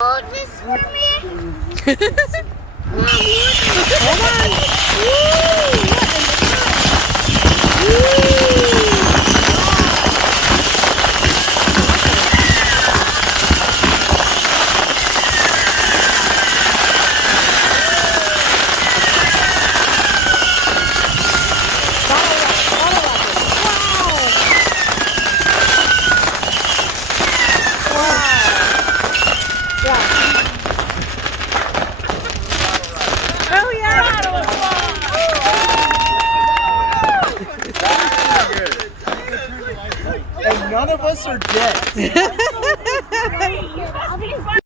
Hold this for me. Hold on. Woo! Oh yeah! And none of us are dead.